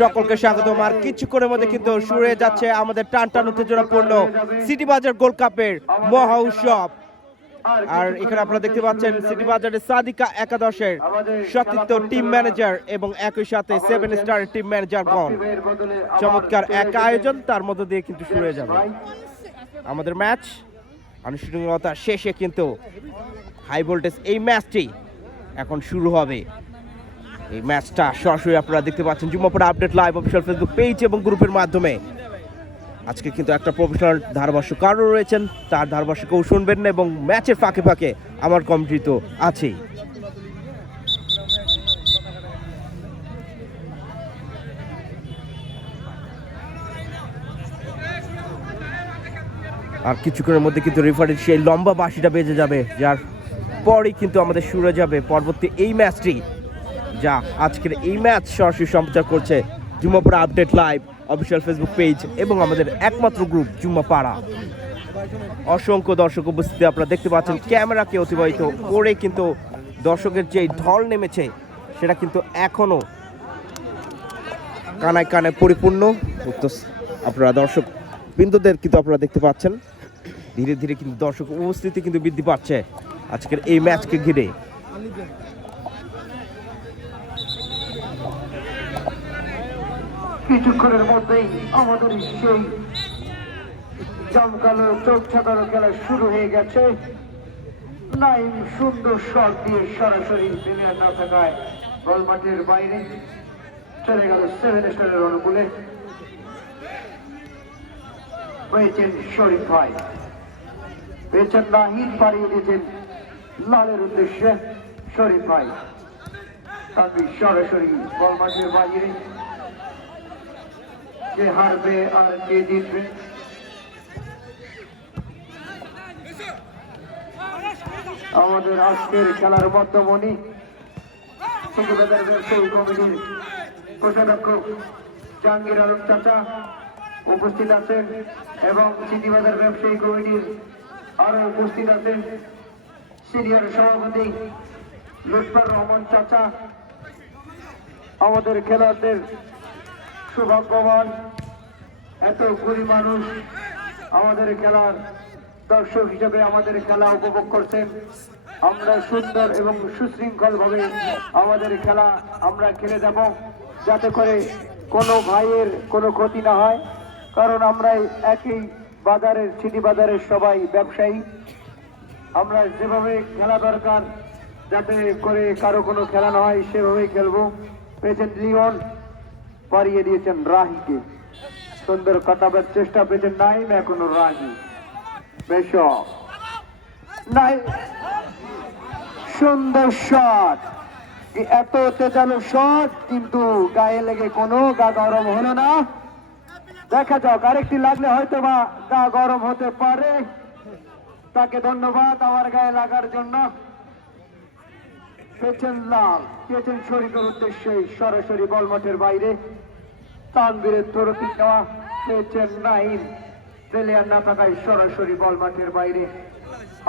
সকলকে স্বাগতম। আর কিছুক্ষণের মধ্যে কিন্তু শুরু হয়ে যাচ্ছে আমাদের টান টান উত্তেজনাপূর্ণ সিটি বাজার গোল্ড কাপের মহা উৎসব। আর এখানে আপনারা দেখতে পাচ্ছেন সিটি বাজারের সাদিকা একাদশের সতীর্থ টিম ম্যানেজার এবং একই সাথে 7 স্টারের টিম ম্যানেজারগণ। চমৎকার এক আয়োজন, তার মধ্য দিয়ে কিন্তু শুরু হয়ে যাবে আমাদের ম্যাচ। আনুষ্ঠানিকতা শেষে কিন্তু হাই ভোল্টেজ এই ম্যাচটি এখন শুরু হবে। এই ম্যাচটা সরাসরি আপনারা দেখতে পাচ্ছেন Jummapara update live official Facebook page এবং গ্রুপের মাধ্যমে। আজকে কিন্তু একটা প্রফেশনাল ধারাভাষ্যকারও রয়েছেন, তার ধারাভাষ্যকেও শুনবেন না, এবং ম্যাচের ফাঁকে ফাঁকে আমার কমেন্ট্রি তো আছেই। আর কিছুক্ষণের মধ্যে কিন্তু রেফারির সেই লম্বা বাঁশিটা বেজে যাবে, যার পরেই কিন্তু আমাদের শুরু হয়ে যাবে পরবর্তী এই ম্যাচটি, যা আজকের এই ম্যাচ সরাসরি সম্প্রচার করছে Jummapara update live official Facebook page এবং আমাদের একমাত্র গ্রুপ জুম্মাপাড়া। অসংখ্য দর্শক উপস্থিতি আপনারা দেখতে পাচ্ছেন। ক্যামেরাকে অতিবাহিত করে কিন্তু দর্শকের যে ঢল নেমেছে সেটা কিন্তু এখনো কানায় কানায় পরিপূর্ণ। আপনারা দর্শক বিন্দুদের কিন্তু আপনারা দেখতে পাচ্ছেন ধীরে ধীরে কিন্তু দর্শক উপস্থিতি কিন্তু বৃদ্ধি পাচ্ছে আজকের এই ম্যাচকে ঘিরে। কিছুক্ষণের মধ্যেই আমাদের সেই জমকালো চোখ ছাকানো খেলা শুরু হয়ে গেছে। নাইম সুন্দর শট দিয়ে সরাসরি প্লেয়ার না থাকায় বল মাঠের বাইরে চলে গেল 7 স্টারের অনুকূলে। পেয়েছেন শরীফ ভাই, পেয়েছেন নাহিদ, পাড়িয়ে দিয়েছেন লালের উদ্দেশ্যে শরীফ ভাই। তানভীর সরাসরি বল মাঠের বাইরে। কে হারবে আর কে জিতবে আমাদের আজকের খেলার মধ্যমণি সিটিবাজার ব্যবসায়ী কমিটির কোষাধ্যক্ষ জাহাঙ্গীর আলম চাচা উপস্থিত আছেন এবং সিটিবাজার ব্যবসায়ী কমিটির আরো উপস্থিত আছেন সিনিয়র সভাপতি লুৎফর রহমান চাচা। আমাদের খেলোয়াড়দের সৌভাগ্যবান এতগুলি মানুষ আমাদের খেলার দর্শক হিসেবে আমাদের খেলা উপভোগ করছেন। আমরা সুন্দর এবং সুশৃঙ্খল ভাবে আমাদের খেলা আমরা খেলে যাব, যাতে করে কোনো ভাইয়ের কোনো ক্ষতি না হয়, কারণ আমরা একই বাজারের সিটি বাজারের সবাই ব্যবসায়ী। আমরা যেভাবে খেলা দরকার যাতে করে কারো কোনো খেলা না হয় সেভাবেই খেলবো। পেয়েছেন লিওন, পারিয়ে দিয়েছেন রাহিকে, সুন্দর কাটাবার চেষ্টা পেয়েছেন নাইম, এখনো রাহি বেশ নাই। সুন্দর শট, এত তেজানো শট, কিন্তু গায়ে লেগে কোনো গা গরম হলো না। দেখা যাক, আরেকটি লাগলে হয়তো বা গা গরম হতে পারে। তাকে ধন্যবাদ আমার গায়ে লাগার জন্য। পেয়েছেন লাল, পেয়েছেন শরীফের উদ্দেশ্যে সরাসরি বল মাঠের বাইরে। তানভীরের তরফি নেওয়া, পেয়েছেন নাইম, প্লেয়ার না থাকায় সরাসরি বল মাঠের বাইরে।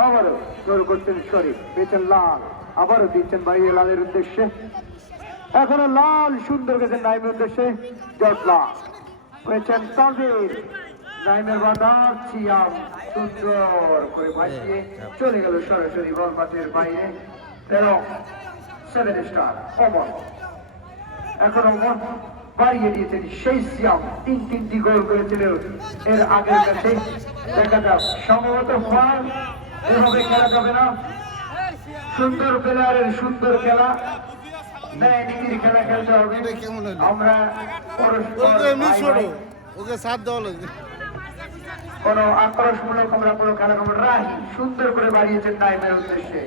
আবারও জোর করছেন শরীফ, পেয়েছেন লাল, আবারও দিচ্ছেন বাইরে লালের উদ্দেশ্যে। এখনো লাল সুন্দর গেছেন নাইমের উদ্দেশ্যে, জটলা পেয়েছেন তানভীর, নাইমের বাধা ছিয়াম সুন্দর করে ভাসিয়ে চলে গেল সরাসরি বল মাঠের বাইরে। এবং 7 স্টার অমর, এখন অমর বাড়িয়ে দিয়েছেন সেই সিয়াম, 3টি গোল করেছিলেন এর আগের ম্যাচে। দেখা যাক, সম্ভবত ফাউল, এভাবে খেলা যাবে না। সুন্দর প্লেয়ারের সুন্দর খেলা, ন্যায় নীতির খেলা খেলতে হবে। আমরা কোন আক্রোশমূলক আমরা কোনো খেলা করবো। রাহি সুন্দর করে বাড়িয়েছেন নাইমের উদ্দেশ্যে,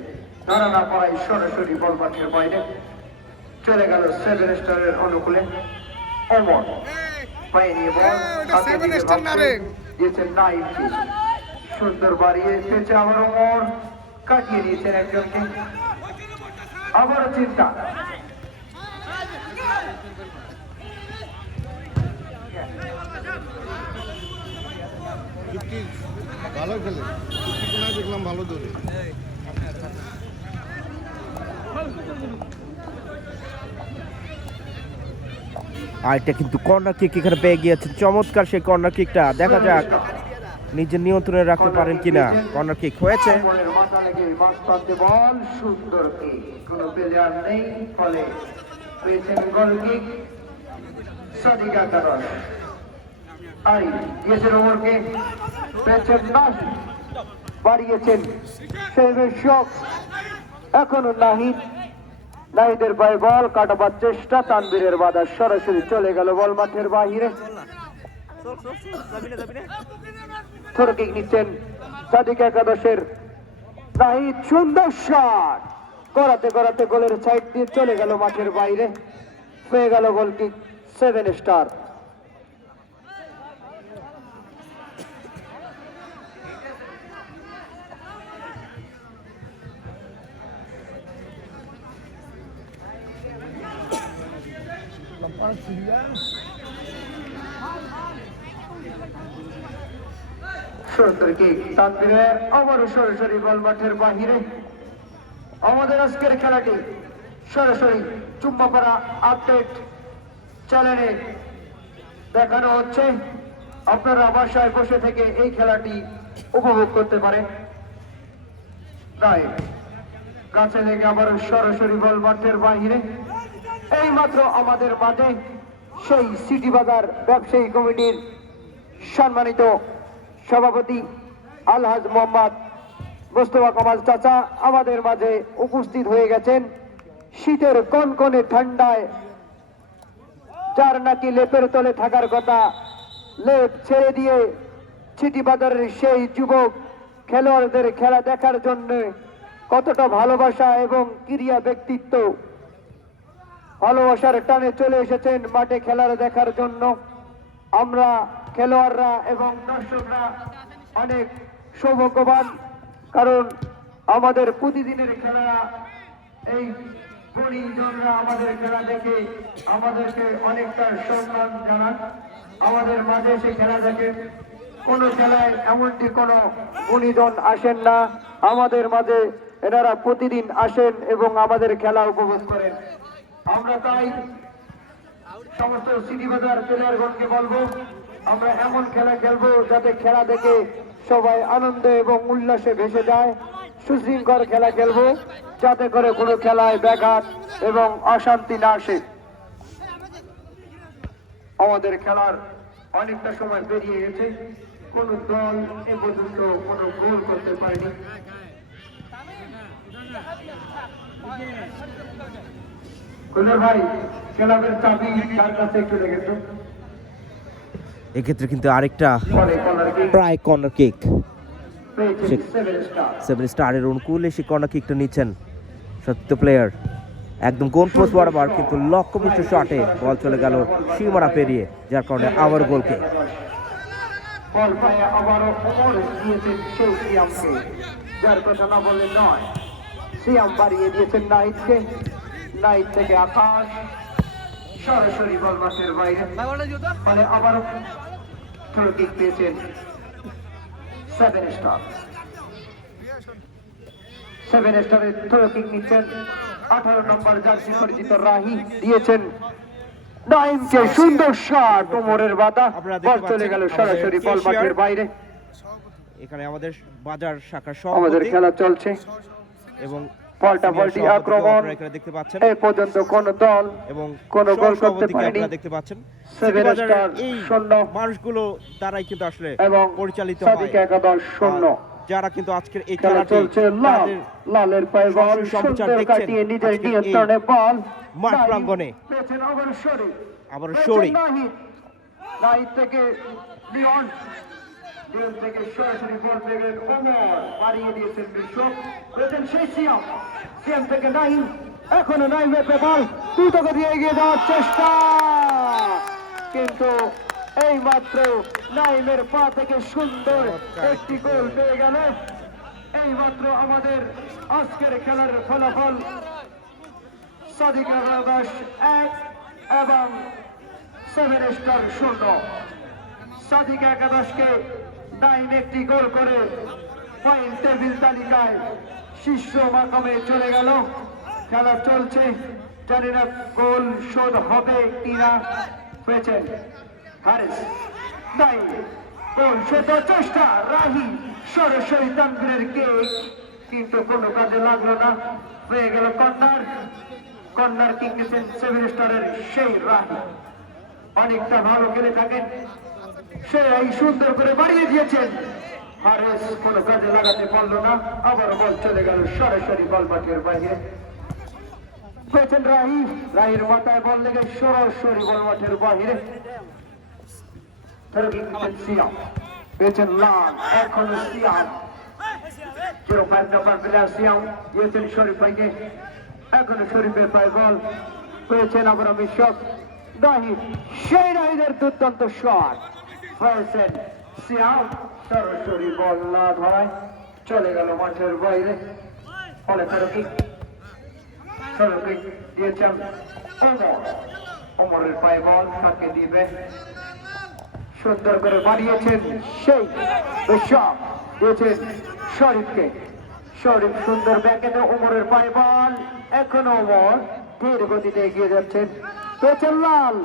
ধরা না পড়ায় সরাসরি বল মাঠের বাইরে চলে গেল 7 স্টারের অনুকূলে। অমর পায়ে নিয়ে বল দিয়েছেন নাইমকে, সুন্দর বাড়িয়ে পেয়েছে আবার অমর, কাটিয়ে দিয়েছেন একজনকে। আবারও চিন্তা, ভালো খেলে দেখলাম, ভালো ধরে আর এটা কিন্তু কর্নার কিক এখানে পেয়ে গিয়েছেন, চমৎকার সেই কর্নার কিকটা, দেখা যাক নিজের নিয়ন্ত্রণে রাখতে পারেন কিনা। কর্নার কিক হয়েছে, বলের মাথা লেগে মাঝপ্রান্তে বল, সুন্দর কিক, কোনো প্লেয়ার নেই, ফলে পেয়েছেন গোল কিক সাদিক একাদশ। আর দিয়েছেন ওমরকে, পেয়েছেন নাহিদ, বাড়িয়েছেন শেহবের শখ, এখনো নাহিদ, নাহিদের পায়ে বল কাটাবার চেষ্টা, তানবীরের বাধা, সরাসরি চলে গেল বল মাঠের বাহিরে। থ্রো কিক নিচ্ছেন সাদিক একাদশের নাহিদ, সুন্দর শট, করাতে করাতে গোলের সাইড দিয়ে চলে গেল মাঠের বাইরে, পেয়ে গেল গোল কিক 7 স্টার। সুন্দর কিক তানবীরের, আবারও সরাসরি বল মাঠের বাহিরে। আমাদের আজকের খেলাটি সরাসরি চুম্বাপাড়া আপডেট চ্যানেলে দেখানো হচ্ছে, আপনারা বাসায় বসে থেকে এই খেলাটি উপভোগ করতে পারেন। তাই কাছে লেগে আবারও সরাসরি বল মাঠের বাহিরে। এই মাত্র আমাদের মাঝে সেই সিটি বাজার ব্যবসায়ী কমিটির সম্মানিত সভাপতি আলহাজ মোহাম্মদ মোস্তফা কামাল চাচা আমাদের মাঝে উপস্থিত হয়ে গেছেন। শীতের কনকনে ঠান্ডায় যার নাকি লেপের তলে থাকার কথা, লেপ ছেড়ে দিয়ে সিটি বাজারের সেই যুবক খেলোয়াড়দের খেলা দেখার জন্য কতটা ভালোবাসা এবং ক্রীড়া ব্যক্তিত্ব, ভালোবাসার টানে চলে এসেছেন মাঠে খেলার দেখার জন্য। আমরা খেলোয়াড়রা এবং দর্শকরা অনেক সৌভাগ্যবান, কারণ আমাদের প্রতিদিনের খেলা, এই পরিজনরা আমাদের খেলা দেখে আমাদেরকে অনেকটা সম্মান জানান, আমাদের মাঝে এসে খেলা দেখেন। কোনো খেলায় এমনটি কোনো গুণীজন আসেন না, আমাদের মাঝে এনারা প্রতিদিন আসেন এবং আমাদের খেলা উপভোগ করেন। আমরা তাই সমস্ত সিটি বাজার প্লেয়ারগণকে বলবো, আমরা এমন খেলা খেলবো যাতে খেলা দেখে সবাই আনন্দে এবং উল্লাসে ভেসে যায়। সুশৃঙ্খল খেলা খেলবো যাতে করে কোনো খেলায় ব্যাঘাত এবং অশান্তি না আসে। আমাদের খেলার অনেকটা সময় পেরিয়ে গেছে, কোনো দল এ পর্যন্ত কোনো গোল করতে পারেনি। ভাই ক্লাবের চাবি কার কাছে একটু দেখেন তো। এক্ষেত্রে কিন্তু আরেকটা প্রায় কর্নার কিক, 7 স্টারের অনুকূলে সেই কর্নার কিকটা নিচ্ছেন সত্য প্লেয়ার, একদম গোল পোস্ট বরাবর, কিন্তু লক্ষ্যভ্রষ্ট শটে বল চলে গেল সীমানা পেরিয়ে, যার কারণে আবার গোল কিক। বল পায়ে আবারও ওমর দিয়েছেন সেই সিয়ামকে, যার কথা না বলে নয়। সিয়াম বাড়িয়ে দিয়েছেন নাহিদকে, নাহিদ থেকে আকাশ, সরাসরি বল মাঠের বাইরে, ফলে আবারও থ্রো কিক পেয়েছেন 7 স্টার। 7 স্টারের থ্রো কিক নিচ্ছেন 18 নম্বর জার্সি পরিচিত রাহি, দিয়েছেন নাইমকে, সুন্দর শট, ওমরের বাধা, বল চলে গেল সরাসরি বল মাঠের বাইরে। এখানে আমাদের বাজার শাখার আমাদের সভাপতি খেলা চলছে এবং পাল্টা পাল্টি আক্রমণ, এখানে দেখতে পাচ্ছেন, এই পর্যন্ত কোন দল এবং কোন গোল করতে সভাপতিকে পারেনি। আপনারা দেখতে পাচ্ছেন। 7 স্টার এই শূন্য মানুষগুলো দ্বারাই কিন্তু আসলে এবং পরিচালিত সাদিক হয়, একাদশ শূন্য। যারা কিন্তু আজকের এই খেলা খেলাটি চলছে, লাল, লালের পায়ে বল, সম্প্রচার সুন্দর দেখছেন কাটিয়ে নিজের আজকের এই নিয়ন্ত্রণে বল মাঠ নাহিদ প্রাঙ্গণে। পেয়েছেন আবার সরি, আবার পেয়েছেন সরি। নাহিদ, নাহিদ থেকে লিওন, লিওন থেকে সরাসরি বল পেয়ে গেলেন ওমর, বাড়িয়ে দিয়েছেন বিশ্বপ, পেয়েছেন সেই সিয়াম, সিয়াম থেকে নাহিদ, এখনো নাহিদের পেয়ে বল দ্রুত গতিতে এগিয়ে যাওয়ার চেষ্টা, কিন্তু এই মাত্র নাইমের পা থেকে সুন্দর একটি গোল পেয়ে গেল। এই মাত্র আমাদের আজকের খেলার ফলাফল সাদিক একাদশ 1 এবং 7 স্টার 0। সাদিক একাদশকে নাইম একটি গোল করে পয়েন্ট টেবিল তালিকায় শীর্ষ মাকামে চলে গেল। খেলা চলছে, জানি না গোল শোধ হবে কিনা, পেয়েছেন হারিস নাই শত চেষ্টা রাহি সরাসরি তানভীরের কেক কিন্তু কোনো কাজে লাগলো না হয়ে গেল কর্নার কিক নিয়েছেন 7 স্টারের সেই রাহি অনেকটা ভালো খেলে থাকেন সে এই সুন্দর করে বাড়িয়ে দিয়েছেন হারিস কোনো কাজে লাগাতে পারলো না আবার বল চলে গেল সরাসরি বল মাঠের বাইরে পেয়েছেন রাহির মাথায় বল লেগে সরাসরি বল মাঠের বাইরে সিয়াম পেয়েছেন লাল এখন সিয়াম 05 নম্বর প্লেয়ার সিয়াম দিয়েছেন শরীফ ভাইকে এখনো শরীফের পায়ে বল পেয়েছেন আবার বিশ্বক নাহিদ সেই নাহিদের দুর্দান্ত শট পেয়েছেন সিয়াম সরাসরি বল না ধরায় চলে গেল মাঠের বাইরে ফলে তারকি দিয়েছেন ওমরের পায়ে বল তাকে দিবে সুন্দর করে বাড়িয়েছেন সেই বিশ্বক দিয়েছেন শরীফকে শরীফ সুন্দর ব্যাকেটে ওমরের পায়ে বল এখনো ওমর ধীর গতিতে এগিয়ে যাচ্ছেন পেছন লাল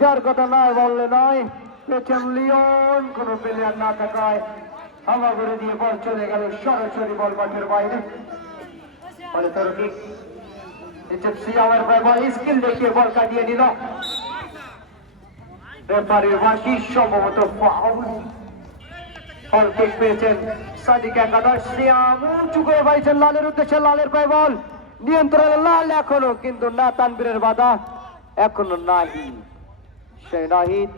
যার কথা নয় বললে নয় পেছন লিওন কোনো প্লেয়ার না থাকায় হাওয়া করে দিয়ে বল চলে গেল সরাসরি বল মাঠের বাইরে ফলে তারকি সিয়ামের পায়ে বল স্কিল দেখিয়ে বল কাটিয়ে নিল রেফারির বাকি সম্ভবত ফাউল বল কিক পেয়েছেন সাদিক একাদশ সিয়াম উঁচু করে বাড়িয়েছেন লালের উদ্দেশ্যে লালের পায়ে বল নিয়ন্ত্রণে লাল এখনো কিন্তু না তানভীরের বাধা এখনো নাহি সেই নাহিদ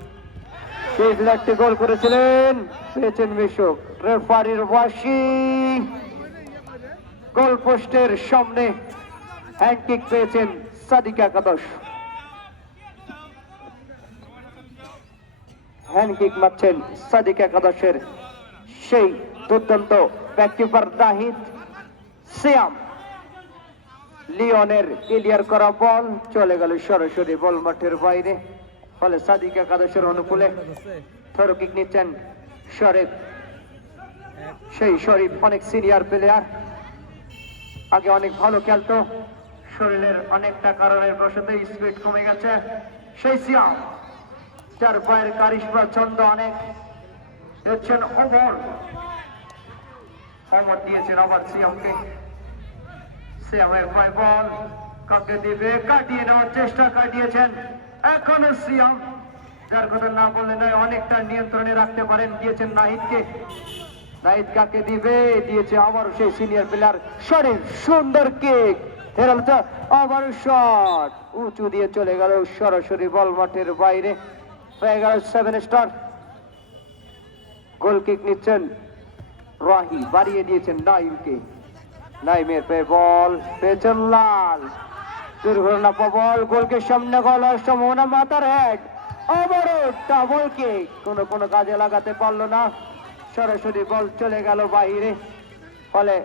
একটি গোল করেছিলেন পেয়েছেন মিশুক রেফারির বাসি গোল পোস্টের সামনে হ্যান্ড কিক পেয়েছেন সাদিক একাদশ হ্যান্ড কিক মারছেন সাদিক একাদশের সেই দুর্দান্ত ব্যাককিপার নাহিদ সিয়াম লিওনের ক্লিয়ার করা বল চলে গেল সরাসরি বল মাঠের বাইরে ফলে সাদিক একাদশের অনুকূলে থ্রো কিক নিচ্ছেন শরীফ সেই শরীফ অনেক সিনিয়র প্লেয়ার আগে অনেক ভালো খেলতো শরীরের অনেকটা কারণের বশত স্পিড কমে গেছে সেই সিয়াম যার পায়ের কারিশমা ছন্দ অনেক দেখছেন ওমর দিয়েছেন আবার সিয়ামকে সিয়ামের পায়ে বল কাকে দিবে কাটিয়ে নেওয়ার চেষ্টা কাটিয়েছেন এখনো সিয়াম যার কথা না বললে নয় অনেকটা নিয়ন্ত্রণে রাখতে পারেন দিয়েছেন নাহিদকে নাহিদ কাকে দিবে দিয়েছে আবার সেই সিনিয়র প্লেয়ার শরীফ সুন্দর কিক আবার শট উঁচু দিয়ে চলে গেল সরাসরি বল মাঠের বাইরে হয়ে গেল 7 স্টার গোল কিক নিচ্ছেন রাহি বাড়িয়ে দিয়েছেন নাইমকে নাইমের পেয়ে বল পেয়েছেন লাল দুর্ঘটনা বল গোলকে সামনে গোল সম্ভাবনা মাথার হেড আবারও ডাবল কিক কোনো কাজে লাগাতে পারলো না সরাসরি বল চলে গেল বাইরে ফলে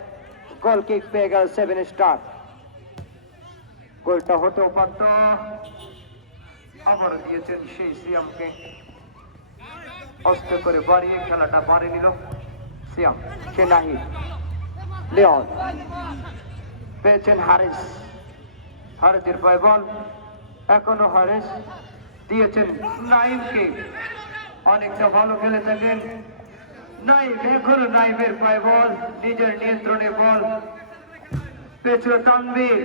গোল কিক পেয়ে গেল 7 স্টার গোলটা হতেও পারত আবার দিয়েছেন সেই সিয়ামকে অস্ত করে বাড়িয়ে খেলাটা বাড়িয়ে নিল সিয়াম সে নাহিদ লিওন পেয়েছেন হারিসের পায়ে বল এখনো হারিস দিয়েছেন নাইমকে অনেকটা ভালো খেলে থাকেন নাইম এখনো নাইমের পায়ে বল নিজের নিয়ন্ত্রণে বল পেছনে তানভীর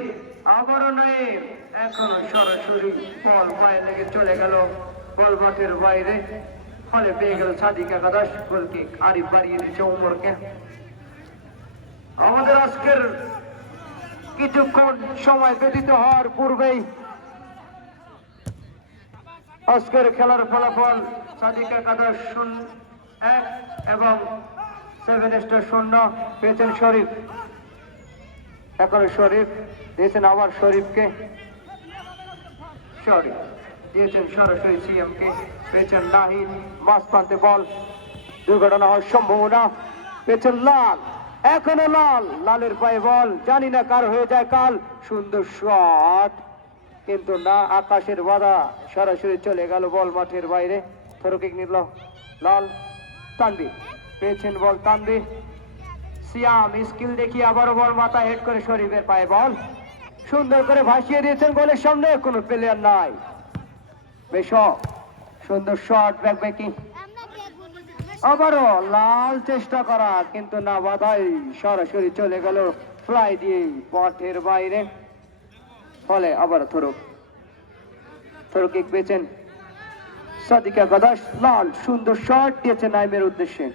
আবারও নাইম এখনো সরাসরি বল পায়ে লেগে চলে গেল বল মাঠের বাইরে ফলে পেয়ে গেল সাদিক একাদশ গোল কিক আরিফ বাড়িয়ে দিচ্ছে ওমরকে আমাদের আজকের কিছুক্ষণ সময় ব্যতীত হওয়ার পূর্বেই আজকের খেলার ফলাফল সাদিক একাদশ 1 এবং 7 স্টার 0 পেয়েছেন শরীফ এখন শরীফ দিয়েছেন আবার শরীফকে শরীফ দিয়েছেন সরাসরি সিএমকে পেয়েছেন নাহিদ মাঝ প্রান্তে বল দুর্ঘটনা হওয়ার সম্ভাবনা পেয়েছেন লাল এখনো লালের পায়ে বল জানি না কার হয়ে যায় কাল সুন্দর শট কিন্তু না আকাশের বাধা সরাসরি চলে গেল বল মাঠের বাইরে থ্রো কিক নিল লাল তানভীর পেয়েছেন বল তানভীর সিয়াম স্কিল দেখিয়ে আবারও বল মাথায় হেড করে শরীফের পায়ে বল সুন্দর করে ভাসিয়ে দিয়েছেন গোলের সামনে কোনো প্লেয়ার নাই বেশ সুন্দর শট ব্যাকব্যাকিং, আবারও লাল চেষ্টা করা কিন্তু না বাধাই সরাসরি চলে গেল ফ্লাই দিয়ে মাঠের বাইরে। ফলে আবার থ্রো কিক পেয়েছেন সাদিকা গাদাস। লাল সুন্দর শট দিয়েছে নাইমের উদ্দেশ্যে,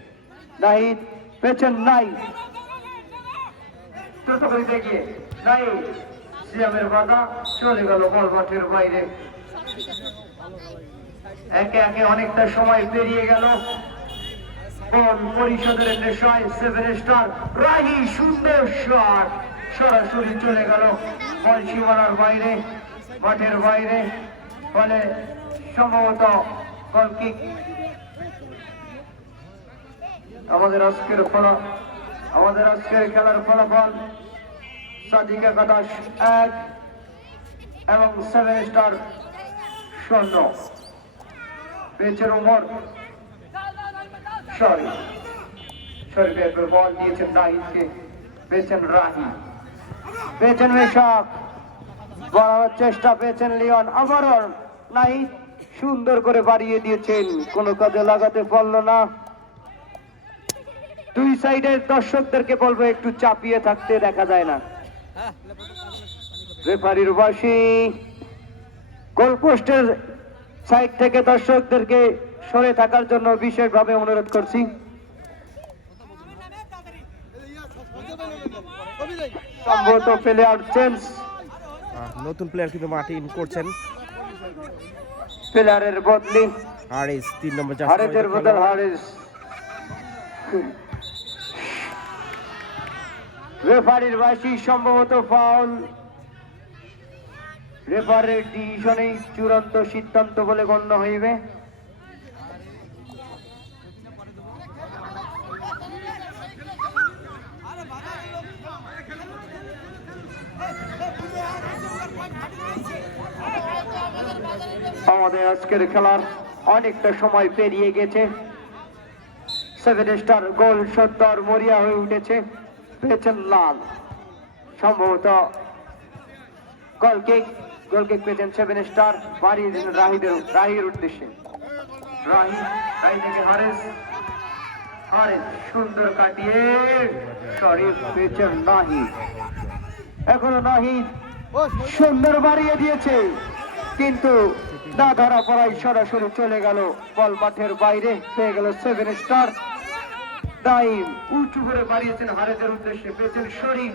নাহিদ পেয়েছেন নাইম, দ্রুত গতিতে গিয়ে নাইম সিয়ামের বাধা চলে গেল বল মাঠের বাইরে। একে একে অনেকটা সময় পেরিয়ে গেল। বল পরিষদের নেশায় সেভেন স্টার রাহি সুন্দর শট সরাসরি চলে গেল বল সীমানার বাইরে, মাঠের বাইরে। ফলে সম্ভবত গোল কিক। আমাদের আজকের খেলার ফলাফল সাদিকা গাদাস 1 এবং সেভেন স্টার 0। পেয়েছেন উমর, বল দিয়েছেন নাহিদকে, পেয়েছেন রাহি, পেয়েছেন মেশাক, বলার চেষ্টা পেয়েছেন লিওন, আবারও নাহিদ সুন্দর করে বাড়িয়ে দিয়েছেন, কোনো কাজে লাগাতে পারল না। দুই সাইডের দর্শকদেরকে বলবো একটু চাপিয়ে থাকতে, দেখা যায় না। রেফারির বাঁশি, গোলপোস্টের সাইড থেকে দর্শকদেরকে সরে থাকার জন্য বিশেষভাবে অনুরোধ করছি। সম্ভবত প্লেয়ার চেঞ্জ, নতুন প্লেয়ার কিন্তু মাঠে ইন করছেন। প্লেয়ারের বদলি হারিস 3 নম্বর হারিসের বদল হারিস। রেফারির বাঁশি, সম্ভবত ফাউল। রেফারির ডিসিশনেই চূড়ান্ত সিদ্ধান্ত বলে গণ্য হইবে। আমাদের আজকের খেলার অনেকটা সময় পেরিয়ে গেছে। সেভেন স্টার গোল সত্তর মরিয়া হয়ে উঠেছে, পেয়েছেন লাল, সম্ভবত গোল কিক পেয়েছেন সেভেন স্টার, বাড়িয়ে দিলেন রাহির উদ্দেশ্যে। রাহি থেকে হারেস সুন্দর কাটিয়ে শরীফ পেয়েছেন নাহিদ। এখনো নাহিদ সুন্দর বাড়িয়ে দিয়েছে, কিন্তু না ধরা পড়ায় সরাসরি চলে গেল বল মাঠের বাইরে, পেয়ে গেল সেভেন স্টার। নাইম উঁচু করে বাড়িয়েছেন হারেদের উদ্দেশ্যে, পেয়েছেন শরীফ,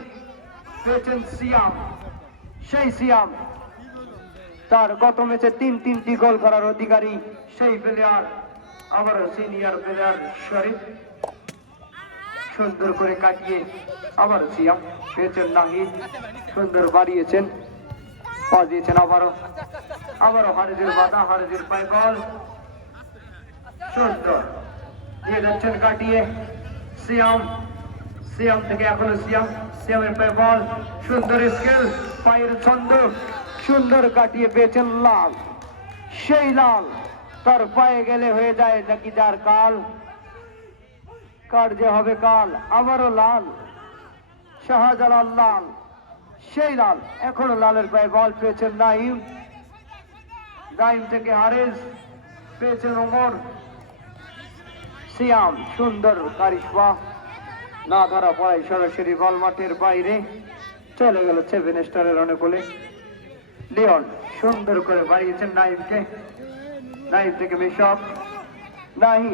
পেয়েছেন সিয়াম। সেই সিয়াম তার গত ম্যাচে 3টি গোল করার অধিকারী সেই প্লেয়ার, আবারও সিনিয়র প্লেয়ার শরীফ সুন্দর করে কাটিয়ে আবার সিয়াম, পেয়েছেন নাহিদ, সুন্দর বাড়িয়েছেন, পাস দিয়েছেন আবারও হারেদের বাধা, হারেদের পায় বল, সুন্দর দিয়ে যাচ্ছেন কাটিয়ে সিয়াম থেকে এখনো সিয়ামের পায় বল, সুন্দর স্কিল, পায়ের ছন্দ, সুন্দর কাটিয়ে পেয়েছেন লাল। সেই লাল তার পায়ে গেলে হয়ে যায় নাকি যার কাল যে হবে কাল। আবারও লাল, শাহজালাল লাল, সেই লাল, এখনো লালের পায়ে বল, পেয়েছেন নাইম থেকে হারেস, পেয়েছেন ওমর, সিয়াম সুন্দর কারিশমা, না ধরা পড়ায় সরাসরি বল মাঠের বাইরে চলে গেল সেভেন স্টারের অনুকূলে। লিওন সুন্দর করে বাড়িয়েছেন নাইম থেকে মেশক, নাহি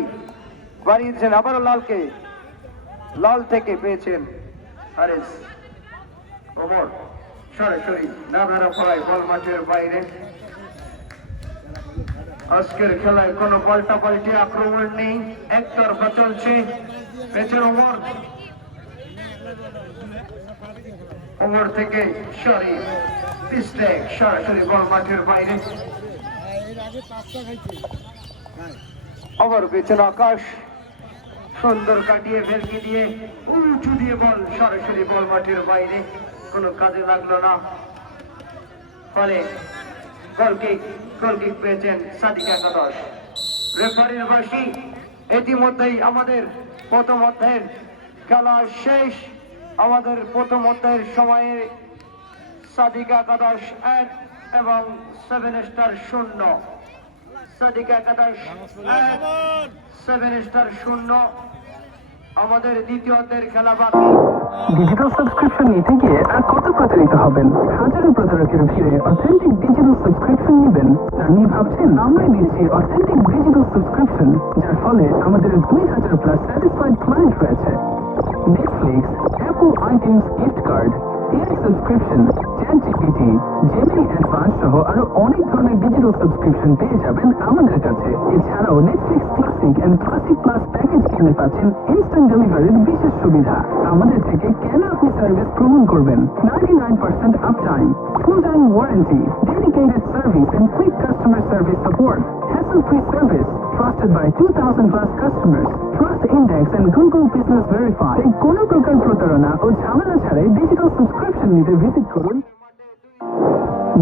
বাড়িয়েছেন আবারও লাল থেকে পেয়েছেন হারেস, ওমর সরাসরি না ধরা পড়ায় বল মাঠের বাইরে। আজকের খেলায় কোনো পাল্টাপাল্টি আক্রমণ নেই, একতরফা চলছে, পেয়েছেন ওমর থেকে শরীফ, সরাসরি বল মাঠের বাইরে। আবার পেছনে আকাশ সুন্দর কাটিয়ে ভেলকি দিয়ে উঁচু দিয়ে বল সরাসরি বল মাঠের বাইরে, কোনো কাজে লাগলো না। ফলে গোল কিক পেয়েছেন সাদিকা গাদাস। রেফারির বাঁশি, ইতিমধ্যেই আমাদের প্রথম অধ্যায়ের খেলা শেষ। আমাদের প্রথম অধ্যায়ের সময়ে সাদিকা গাদাস 1 এবং সেভেন স্টার 0। সাদিক একাদশ 7 স্টার 0। আমাদের দ্বিতীয়দের খেলা বাকি। ডিজিটাল সাবস্ক্রিপশন নিতে গিয়ে আর কত প্রতারিত হবেন? হাজারো প্রতারকের ভিড়ে অথেন্টিক ডিজিটাল সাবস্ক্রিপশন নেবেন তা নিয়ে ভাবছেন? আমরাই দিচ্ছি অথেন্টিক ডিজিটাল সাবস্ক্রিপশন, যার ফলে আমাদের 2000 প্লাস স্যাটিসফাইড ক্লায়েন্ট রয়েছে। Netflix, Apple iTunes gift card, AI subscription, ChatGPT, Gemini advance সহ আরো অনেক ধরনের ডিজিটাল সাবস্ক্রিপশন পেয়ে যাবেন আমাদের কাছে। এছাড়াও Netflix classic and classic plus package কিনে পাচ্ছেন ইনস্ট্যান্ট ডেলিভারির বিশেষ সুবিধা। আমাদের থেকে কেন আপনি সার্ভিস গ্রহণ করবেন? 99% up time, full time warranty, dedicated service and quick customer service support, hassle free service, trusted by 2000 plus customers, Trust Index and Google Business Verify। এই কোনো প্রকার প্রতারণা ও ঝামেলা ছাড়াই ডিজিটাল সাবস্ক্রিপশন নিতে ভিজিট করুন।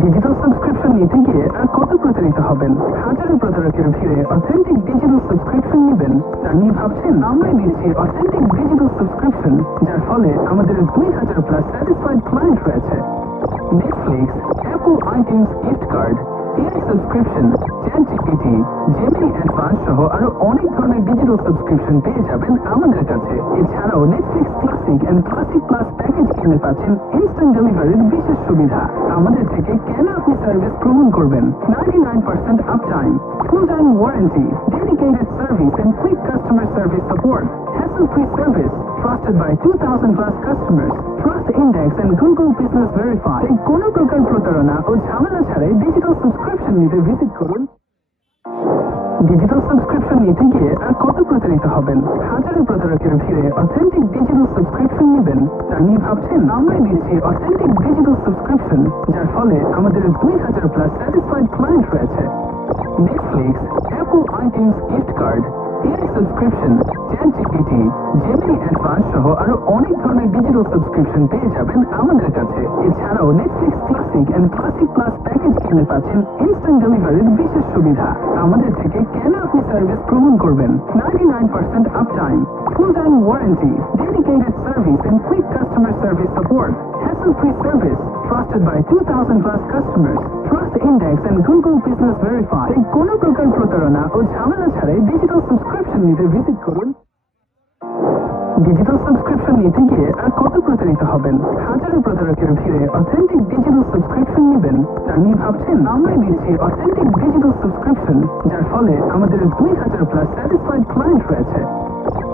ডিজিটাল সাবস্ক্রিপশন নিতে গিয়ে আর কত প্রতারিত হবেন? হাজারো প্রতারকের ভিড়ে অথেন্টিক ডিজিটাল সাবস্ক্রিপশন নেবেন তা নিয়ে ভাবছেন? আমরাই দিচ্ছি অথেন্টিক ডিজিটাল সাবস্ক্রিপশন, যার ফলে আমাদের 2000 প্লাস স্যাটিসফাইড ক্লায়েন্ট রয়েছে। Netflix, Apple iTunes gift card, AI subscription, ChatGPT, Gemini advance সহ আরো অনেক ধরনের ডিজিটাল সাবস্ক্রিপশন পেয়ে যাবেন আমাদের কাছে। এছাড়াও Netflix classic and classic plus package কিনে পাচ্ছেন ইনস্ট্যান্ট ডেলিভারির বিশেষ সুবিধা। আমাদের থেকে কেন আপনি সার্ভিস গ্রহণ করবেন? 99% up time, full time warranty, dedicated service and quick customer service support, hassle free service, trusted by 2000 plus customers, Trust Index and Google Business Verify। এই কোনো প্রকার প্রতারণা ও ঝামেলা ছাড়াই ডিজিটাল সাবস্ক্রিপশন নিতে ভিজিট করুন। ডিজিটাল সাবস্ক্রিপশন নিতে গিয়ে আর কত প্রতারিত হবেন? হাজারো প্রতারকের ভিড়ে অথেন্টিক ডিজিটাল সাবস্ক্রিপশন নেবেন তা নিয়ে ভাবছেন? আমরাই দিচ্ছি অথেন্টিক ডিজিটাল সাবস্ক্রিপশন, যার ফলে আমাদের 2000 প্লাস স্যাটিসফাইড ক্লায়েন্ট রয়েছে। Netflix, Apple iTunes gift card, AI subscription, ChatGPT, Gemini advance সহ আরো অনেক ধরনের ডিজিটাল সাবস্ক্রিপশন পেয়ে যাবেন আমাদের কাছে। এছাড়াও Netflix classic and classic plus package কিনে পাচ্ছেন ইনস্ট্যান্ট ডেলিভারির বিশেষ সুবিধা। আমাদের থেকে কেন আপনি সার্ভিস গ্রহণ করবেন? 99% up time, full time warranty, dedicated service and quick customer service support, hassle free service, trusted by 2000 plus customers, Trust Index and Google Business Verify। এই কোনো প্রকার প্রতারণা ও ঝামেলা ছাড়াই ডিজিটাল সাবস্ক্রিপশন নিতে ভিজিট করুন। ডিজিটাল সাবস্ক্রিপশন নিতে গিয়ে আর কত প্রতারিত হবেন? হাজারো প্রতারকের ভিড়ে অথেন্টিক ডিজিটাল সাবস্ক্রিপশন নেবেন তা নিয়ে ভাবছেন? আমরাই দিচ্ছি অথেন্টিক ডিজিটাল সাবস্ক্রিপশন, যার ফলে আমাদের 2000 প্লাস স্যাটিসফাইড ক্লায়েন্ট রয়েছে।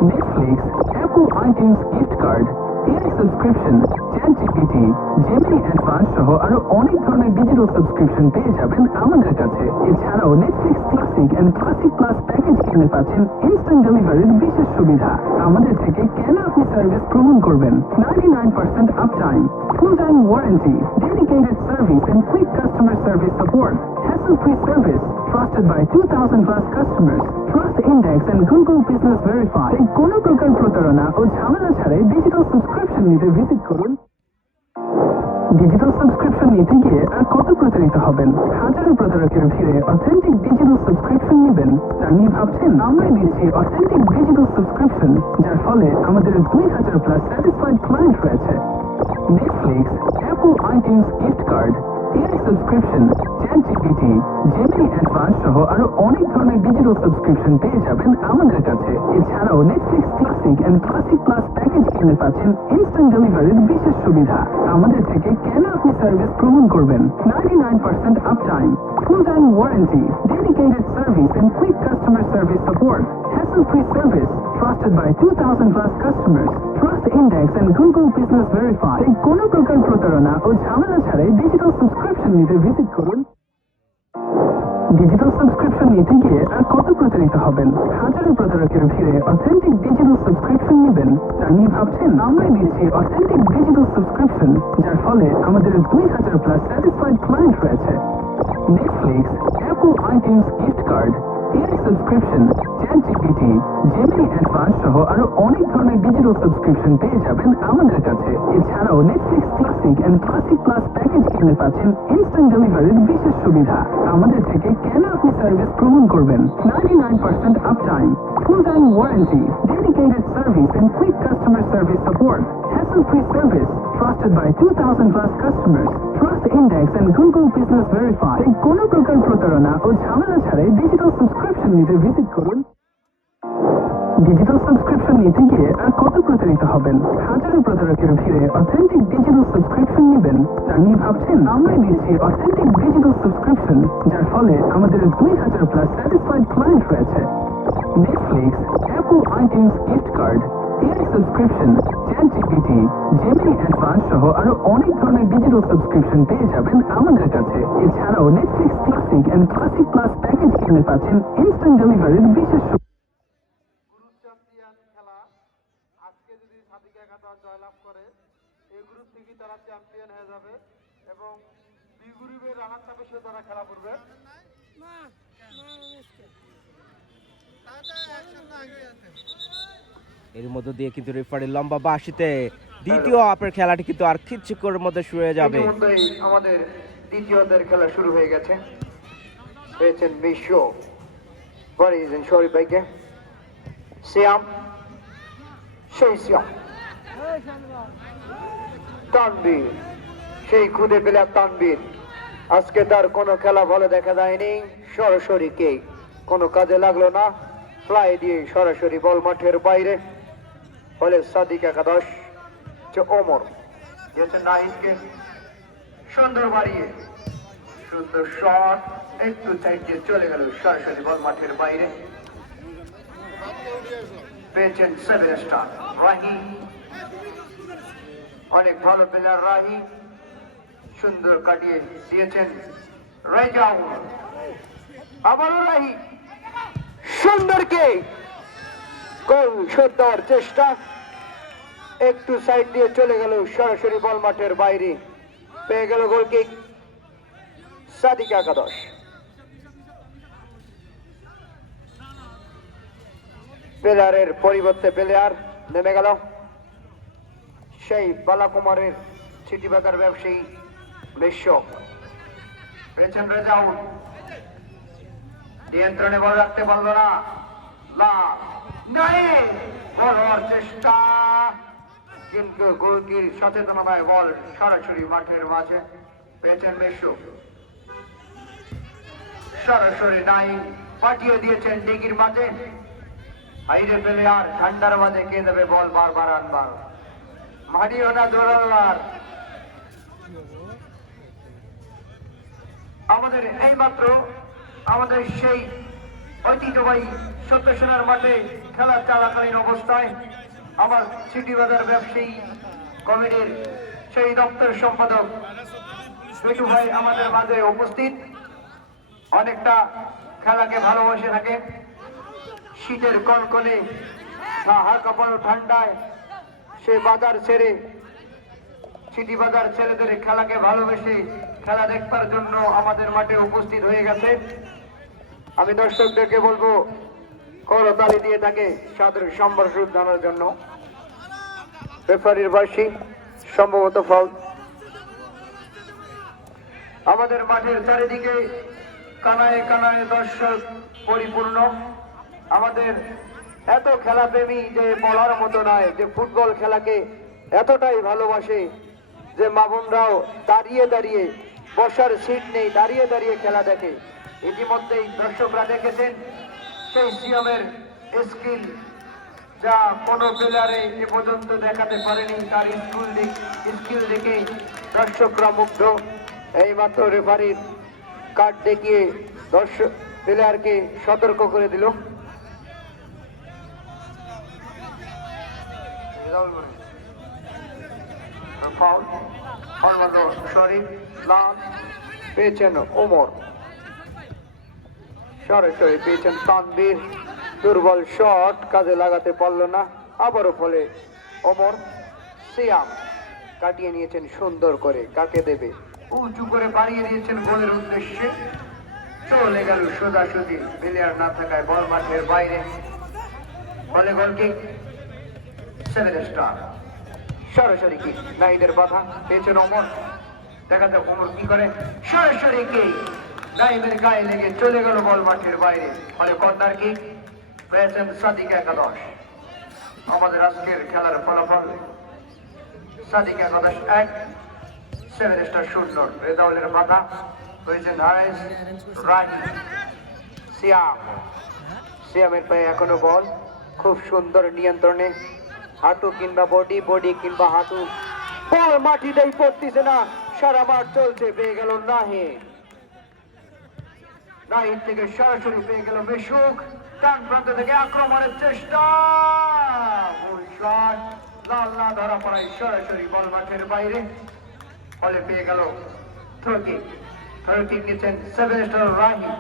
Netflix, Apple iTunes gift card, AI subscription, ChatGPT, Gemini advance সহ আরো অনেক ধরনের ডিজিটাল সাবস্ক্রিপশন পেয়ে যাবেন আমাদের কাছে। এছাড়াও Netflix classic and classic plus package কিনে পাচ্ছেন ইনস্ট্যান্ট ডেলিভারির বিশেষ সুবিধা। আমাদের থেকে কেন আপনি সার্ভিস গ্রহণ করবেন? 99% up time, full time warranty, dedicated service and quick customer service support, hassle free service, trusted by 2000 plus customers, Trust Index and Google Business Verify। এই কোনো প্রকার প্রতারণা ও ঝামেলা ছাড়াই ডিজিটাল সাবস্ক্রিপশন নিতে ভিজিট করুন। ডিজিটাল সাবস্ক্রিপশন নিতে গিয়ে আর কত প্রতারিত হবেন? হাজারো প্রতারকের ভিড়ে অথেন্টিক ডিজিটাল সাবস্ক্রিপশন নেবেন তা নিয়ে ভাবছেন? আমরাই দিচ্ছি অথেন্টিক ডিজিটাল সাবস্ক্রিপশন, যার ফলে আমাদের 2000 প্লাস স্যাটিসফাইড ক্লায়েন্ট রয়েছে। Netflix, Apple iTunes gift card, AI subscription, ChatGPT, Gemini advance সহ আরো অনেক ধরনের ডিজিটাল সাবস্ক্রিপশন পেয়ে যাবেন আমাদের কাছে। এছাড়াও Netflix classic and classic plus package কিনে পাচ্ছেন ইনস্ট্যান্ট ডেলিভারির বিশেষ সুবিধা। আমাদের থেকে কেন আপনি সার্ভিস গ্রহণ করবেন? 99% up time, full time warranty, dedicated service and quick customer service support, hassle free service, trusted by 2000 plus customers, Trust Index and Google Business Verify। এই কোনো প্রকার প্রতারণা ও ঝামেলা ছাড়াই ডিজিটাল সাবস্ক্রিপশন নিতে ভিজিট করুন। ডিজিটাল সাবস্ক্রিপশন নিতে গিয়ে আর কত প্রতারিত হবেন? হাজারো প্রতারকের ভিড়ে অথেন্টিক ডিজিটাল সাবস্ক্রিপশন নেবেন তা নিয়ে ভাবছেন? আমরাই দিচ্ছি অথেন্টিক ডিজিটাল সাবস্ক্রিপশন, যার ফলে আমাদের 2000 প্লাস স্যাটিসফাইড ক্লায়েন্ট রয়েছে। Netflix, Apple iTunes gift card, AI subscription, ChatGPT, Gemini advance সহ আরো অনেক ধরনের ডিজিটাল সাবস্ক্রিপশন পেয়ে যাবেন আমাদের কাছে। এছাড়াও Netflix classic and classic plus package কিনে পাচ্ছেন ইনস্ট্যান্ট ডেলিভারির বিশেষ সুবিধা। আমাদের থেকে কেন আপনি সার্ভিস গ্রহণ করবেন? 99% up time, full time warranty, dedicated service and quick customer service support, hassle free service, trusted by 2000 plus customers, Trust Index and Google Business Verify। এই কোনো প্রকার প্রতারণা ও ঝামেলা ছাড়াই ডিজিটাল সাবস্ক্রিপশন নিতে ভিজিট করুন। ডিজিটাল সাবস্ক্রিপশন নিতে গিয়ে আর কত প্রতারিত হবেন? হাজারো প্রতারকের ভিড়ে অথেন্টিক ডিজিটাল সাবস্ক্রিপশন নেবেন তা নিয়ে ভাবছেন? আমরাই দিচ্ছি অথেন্টিক ডিজিটাল সাবস্ক্রিপশন, যার ফলে আমাদের 2000 প্লাস স্যাটিসফাইড ক্লায়েন্ট রয়েছে। Netflix, Apple iTunes gift card, AI subscription, ChatGPT, Gemini advance সহ আরো অনেক ধরনের ডিজিটাল সাবস্ক্রিপশন পেয়ে যাবেন আমাদের কাছে। এছাড়াও Netflix classic and classic plus package কিনে পাচ্ছেন ইনস্ট্যান্ট ডেলিভারির বিশেষ গ্রুপ চ্যাম্পিয়ন খেলা আজকে যদি সাদিক একাদশ জয়লাভ করে এই গ্রুপ থেকে তারা চ্যাম্পিয়ন হয়ে যাবে এবং বি গ্রুপের রানার চাপে সে তারা খেলা করবে। এর মধ্য দিয়ে কিন্তু রেফারির লম্বা বাঁশিতে দ্বিতীয় আপের খেলাটি কিন্তু আর কিছুক্ষণের মধ্যে শুরু হয়ে যাবে। ইতিমধ্যেই আমাদের দ্বিতীয়দের খেলা শুরু হয়ে গেছে। পেয়েছেন বিশ্ব বাড়িয়েছেন শরীফ ভাইকে। শ্যাম, সেই শ্যাম, তানবীর, সেই খুদে প্লেয়ার তানবীর। আজকে তার কোনো খেলা ভালো দেখা যায়নি, সরাসরি কে কোনো কাজে লাগলো না, ফ্লাই দিয়ে সরাসরি বল মাঠের বাইরে। ফলে সাদিক একাদশ যে ওমর দিয়েছেন নাহিদকে, সুন্দর বাড়িয়ে সুন্দর শট, একটু সাইড দিয়ে চলে গেল সরাসরি বল মাঠের বাইরে। পেয়েছেন 7 স্টার রাহি, অনেক ভালো প্লেয়ার রাহি, সুন্দর কাটিয়ে দিয়েছেন রাইজাউ। আবারও রাহি, সুন্দরকে গোল শোধ দেওয়ার চেষ্টা, একটু সাইড দিয়ে চলে গেল সরাসরি বল মাঠের বাইরে। পেয়ে গেল গোল কিক সাদিক একাদশ। প্লেয়ারের পরিবর্তে প্লেয়ার নেমে গেল, সেই বালাকুমারের সিটিবাগার ব্যবসায়ী বিশ্ব। পেয়েছেন রেজাউল, নিয়ন্ত্রণে বল রাখতে পারল না, বলার চেষ্টা, কিন্তু গোলকির সচেতনতায় বল সরাসরি মাঠের মাঝে। পেয়েছেন বিশ্ব, সরাসরি নাই পাঠিয়ে দিয়েছেন ডিগির মাঝে। হাইরে প্লেয়ার ঠান্ডার মাঝে কে দেবে বল বারবার আনবার, মারিও না দৌড়াল্লার। আমাদের এই মাত্র আমাদের সেই ঐতিহ্যবাহী সত্য সেনার মাঠে খেলা চলাকালীন অবস্থায় আমার সিটি বাজার ব্যবসায়ী কমিটির সেই দপ্তর সম্পাদক মিঠু ভাই আমাদের মাঝে উপস্থিত। অনেকটা খেলাকে ভালোবাসে থাকে, শীতের কনকনে হাড় কাঁপানো ঠান্ডায় সে বাজার ছেড়ে সিটি বাজার ছেলেদের খেলাকে ভালোবেসে খেলা দেখবার জন্য আমাদের মাঠে উপস্থিত হয়ে গেছে। আমি দর্শকদেরকে বলবো করতালি দিয়ে তাকে সাদর সম্ভাষণ জানার জন্য। রেফারির বার্ষিক সম্ভবত ফাউল। আমাদের মাঠের চারিদিকে কানায় কানায় দর্শক পরিপূর্ণ। আমাদের এত খেলাপ্রেমী যে বলার মতো নয়, যে ফুটবল খেলাকে এতটাই ভালোবাসে যে মা বোনরাও দাঁড়িয়ে দাঁড়িয়ে, বসার সিট নেই, দাঁড়িয়ে দাঁড়িয়ে খেলা দেখে। ইতিমধ্যেই দর্শকরা দেখেছেন সেই সিএমের স্কিল, যা কোনো প্লেয়ারে এ পর্যন্ত দেখাতে পারেনি। তার স্কিল দেখে দর্শকরা মুগ্ধ। এইমাত্র রেফারির কার্ড দেখিয়ে দর্শক প্লেয়ারকে সতর্ক করে দিল। ফাউল, শরীফ লাল, পেয়েছেন ওমর, সরাসরি পেয়েছেন তানবীর। দুর্বল শট কাজে লাগাতে পারল না, আবারও ফলে ওমর। সিয়াম কাটিয়ে নিয়েছেন সুন্দর করে, কাকে দেবে, উঁচু করে বাড়িয়ে দিয়েছেন গোলের উদ্দেশ্যে। চলে গেল সোজাসুজি, প্লেয়ার না থাকায় বল মাঠের বাইরে। ফলে গোল কিক 7 স্টার, সরাসরি কি নাহিদের বাধা। পেয়েছেন ওমর, দেখা যাক ওমর কি করে। সরাসরি কি নাহিদের গায়ে লেগে চলে গেল বল মাঠের বাইরে। ফলে কর্নার কিক পেয়েছেন সাদিক একাদশ। আমাদের আজকের খেলার ফলাফল সাদিক একাদশ 1, 7 স্টার 0। রেজাউলের বাধা হয়েছেন হারেস রানি। সিয়াম, সিয়ামের পায়ে এখনো বল, খুব সুন্দর নিয়ন্ত্রণে, হাঁটু কিংবা বডি, বডি কিংবা হাঁটু, বল মাটিতেই পড়তেছে না, সারা মাঠ চলছে, পেয়ে গেল নাহিদ, নাহিদ থেকে সরাসরি পেয়ে গেল মিশুক, ডান প্রান্ত থেকে আক্রমণের চেষ্টা, ভুল শট, লাল না ধরা পড়ায় সরাসরি বল মাঠের বাইরে, ফলে পেয়ে গেল থ্রো কিক, থ্রো কিক নিচ্ছেন 7 স্টার রাহি,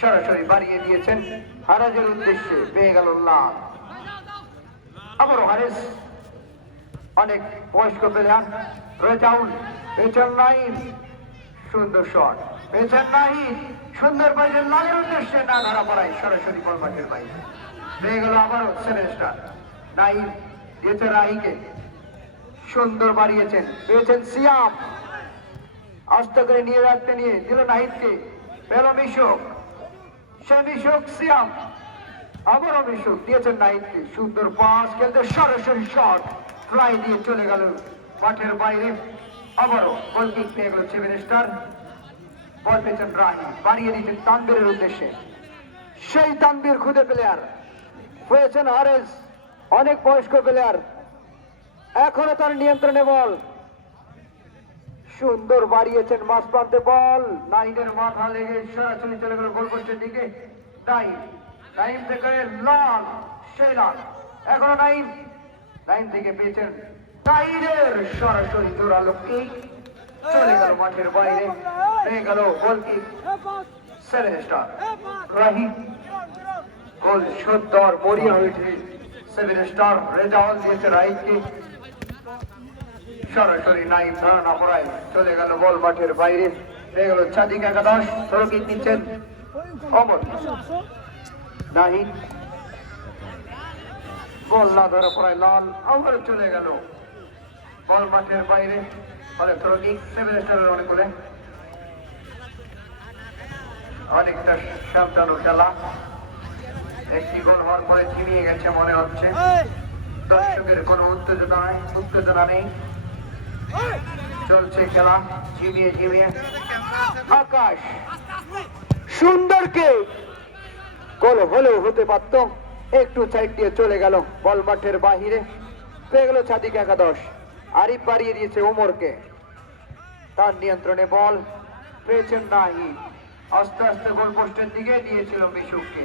সরাসরি বাড়িয়ে দিয়েছেন হারাজের উদ্দেশ্যে, পেয়ে গেল লাল, আবারও হারেস, অনেক বয়স্ক প্লেয়ার, রেজাউল, পেছন নাহিদ, সুন্দর শট, পেছন নাহিদ, সুন্দর বাইরে লালের উদ্দেশ্যে না ধরা পড়ায় সরাসরি বল মাঠের বাইরে, পেয়ে গেল আবারও 7 স্টার, নাহিদ দিয়েছে রাহিকে, সুন্দর বাড়িয়েছেন, পেয়েছেন সিয়াম, আস্তে করে নিয়ে রাখতে নিয়ে দিল নাহিদকে, পেল মিশুক, সে মিশুক সিয়াম, আবারও মিশুক দিয়েছেন নাহিদকে, সুন্দর পাস খেলতে সরাসরি শট, ফ্লাই দিয়ে চলে গেল মাঠের বাইরে, আবারও গোল কিক পেয়ে গেল 7 স্টার, বল পেয়েছেন রাহি, বাড়িয়ে দিয়েছেন তানবীরের উদ্দেশ্যে, সেই তানবীর খুদে প্লেয়ার হয়েছেন হারেস, অনেক বয়স্ক প্লেয়ার, এখনো তার নিয়ন্ত্রণে বল, সুন্দর বাড়িয়েছেন মাঝ প্রান্তে বল, নাহিদের মাথা লেগে সরাসরি চলে গেল গোল পোস্টের দিকে, নাহিদ, নাহিদ থেকে লাল, সেই লাল, এখনো নাহিদ, নাহিদ থেকে পেয়েছেন নাহিদের সরাসরি জোরালো কিক, চলে গেল মাঠের বাইরে, পেয়ে গেল গোল কিক 7 স্টার রাহি, গোল সুন্দর মরিয়া হয়েছে 7 স্টার, রেজাউল দিয়েছে রাহিদকে, সরাসরি নাহিদ ধরা না পড়ায় চলে গেল বল মাঠের বাইরে, পেয়ে গেল সাদিক একাদশ, থ্রো কিক নিচ্ছেন অমর, নাহিদ, বল না ধরা পড়ায় লাল, আবার চলে গেল বল মাঠের বাইরে, ফলে থ্রো কিক 7 স্টারের অনুকূলে, অনেকটা সাবধানো খেলা, একটি গোল হওয়ার পরে ছিনিয়ে গেছে মনে হচ্ছে, দর্শকের কোনো উত্তেজনা নেই, চলছে খেলা ঝিমিয়ে ঝিমিয়ে, আকাশ সুন্দর কে গোল হলেও হতে পারত, একটু সাইড দিয়ে চলে গেল বল মাঠের বাহিরে, পেয়ে গেল সাদিক একাদশ, আরিফ বাড়িয়ে দিয়েছে ওমরকে, তার নিয়ন্ত্রণে বল, পেয়েছেন নাহিদ, আস্তে আস্তে গোল পোস্টের দিকে দিয়েছিল মিশুককে,